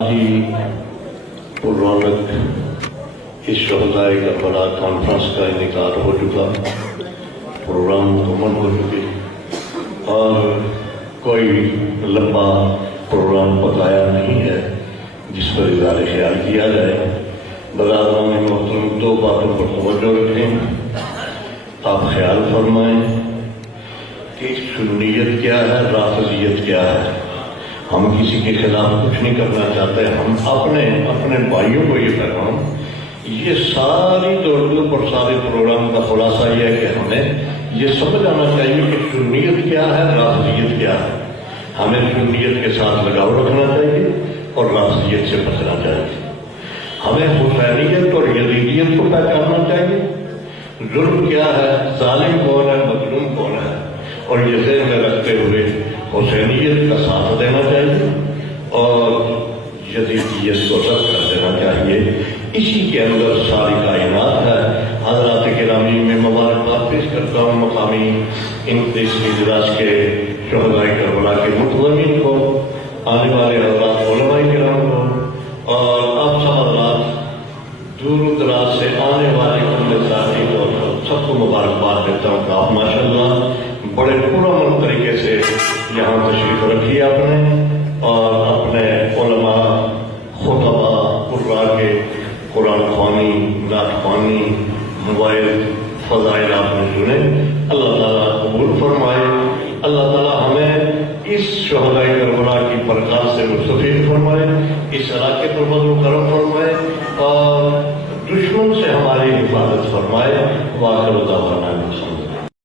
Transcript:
रौनक इस शहदाए Karbala conference का इनेकार हो चुका, प्रोग्राम मुकम्मल हो चुके और कोई लंबा प्रोग्राम पकाया नहीं है जिस पर इज़हार ख्याल किया जाए। बरादरान मोहतरम दो बातों पर तवज्जो रखें। आप ख्याल फरमाएं कि सुन्नियत क्या है, राफिजियत क्या है। हम किसी के खिलाफ कुछ नहीं करना चाहते, हम अपने भाइयों को ये पैगाम, ये सारी दौड़ और सारे प्रोग्राम का खुलासा ये है कि हमें ये समझ आना चाहिए कि सुन्नियत क्या है, राफिजियत क्या है। हमें सुन्नियत के साथ लगाव रखना चाहिए और राफिजियत से बचना चाहिए। हमें हुसैनियत और यजीदियत को पहचानना चाहिए। जुल्म क्या है, जालिम कौन है, मजलूम कौन है, और ये ज़हन में रखते हुए हुसैनियत का साथ देना चाहिए और यजीदियत को रद्द कर देना चाहिए। इसी के अंदर सारी कायनात है। हज़रात किरामी में मुबारकबाद पेश करता हूँ मकामी इस इजलास के शहदाए करबला के मुतज़म्मिन को, आने वाले हज़रात उलमाए किराम को और आप सब हज़रात दूर दराज से आने वाले अपने साथी को सबको मुबारकबाद देता हूँ कि आप माशाअल्लाह बड़े पुरअमन तरीके से यहाँ तशरीफ रखी आपने और अपने उलमा, खुतबा, कुर्रा के कुरान ख्वानी, नात ख्वानी, मोबाइल फज़ाइल आपने सुने। अल्लाह ताला कबूल फरमाए। अल्लाह ताला हमें इस शहदाए करबला की बरकत से मुस्तफ़ीद फरमाए, इस इलाके पर फज़ल करम फरमाए।